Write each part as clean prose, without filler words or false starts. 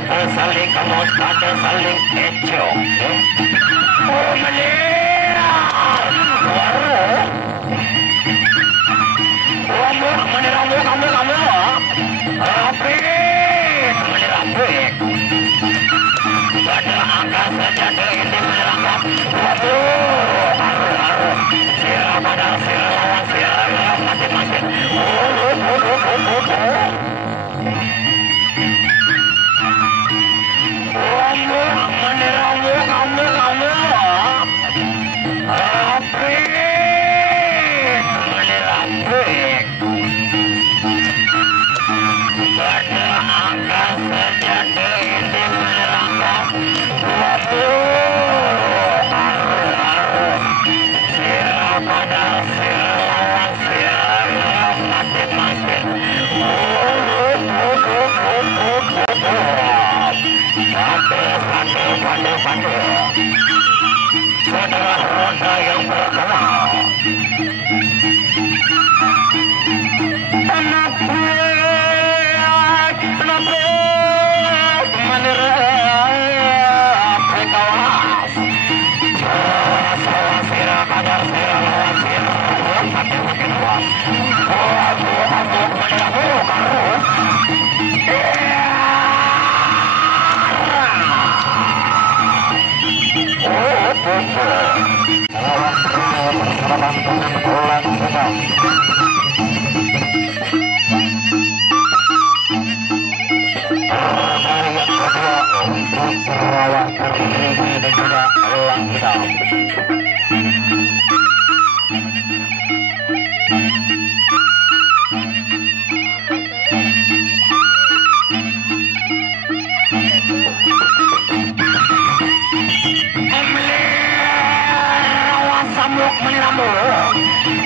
Kada saling kamu, kada saling kecok. Oh melihat, waru. Kamu. Rapik, rapik. Pada angka saja ini menyerangkan. Waduh, haru. Sila pada sila lawan sila mati-mati. Kamu. Rapik. Pada angka saja ini menyerangkan. Waduh, haru. Sila pada sila lawan sila mati-mati. Padu. Saudara ronda yang berkelah. Kenapa menerap kawas? Salah sila kadar sila lawan sila makin luas. Aduh, menerap karu.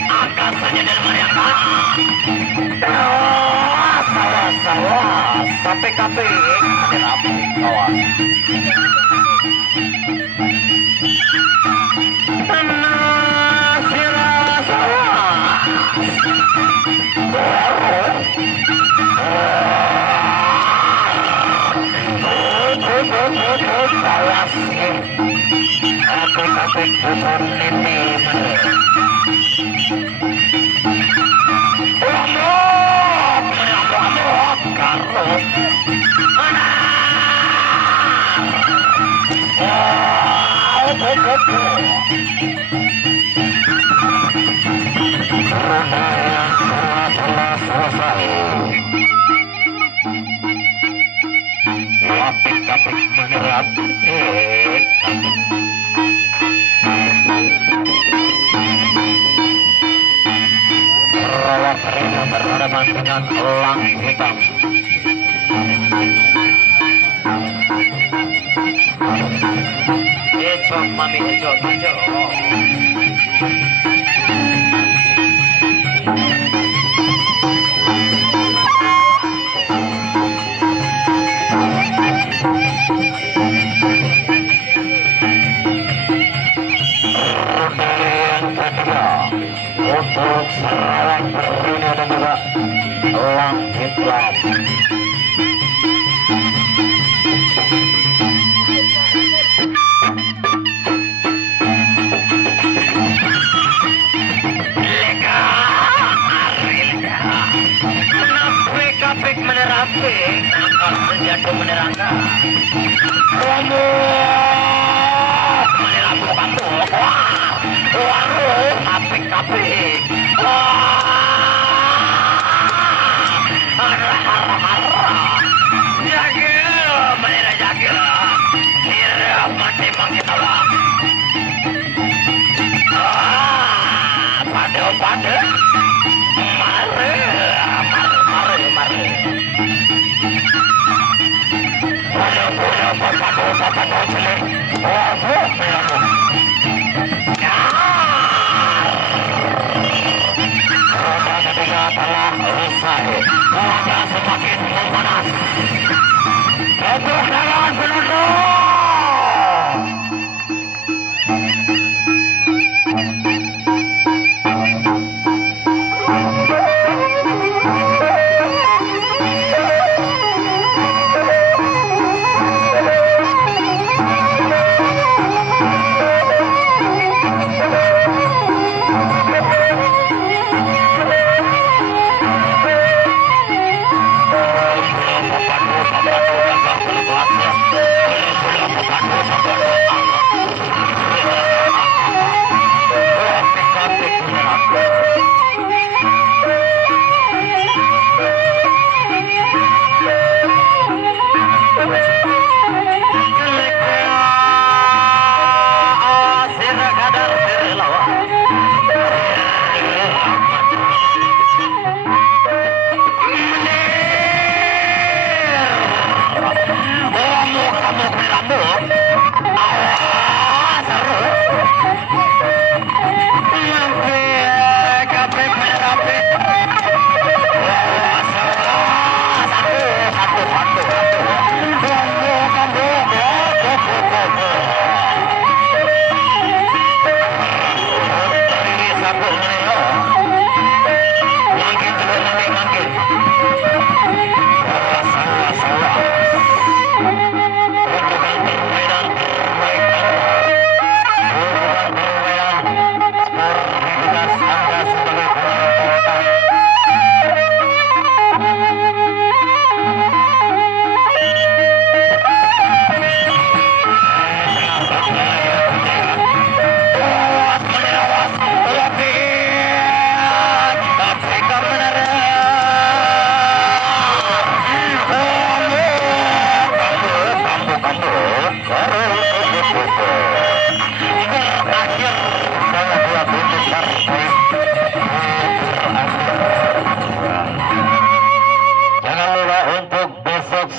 Angkasanya dan mereka salah sampai kape rapi kawan Apik kubur ini Amok karo selesai. Apik menyerap rawat rena berhadapan dengan elang hitam. Ecok mami ecok. Untuk Sarawak Berlina dan juga elang hitam. Apik menerapi angkat senjata menerangkan kamu menerapu kamu waruh apik jagil menera jagil sirap mati mangkitalah pada telah selesai. Semakin memanas. Untuk lawan penonton.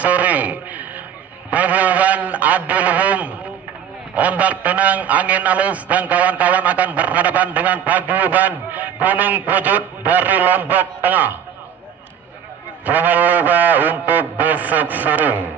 sore. Paguyuban Adilhum, ombak tenang, angin halus dan kawan-kawan akan berhadapan dengan paguyuban Gunung Pujut dari Lombok Tengah. Jangan lupa untuk besok sore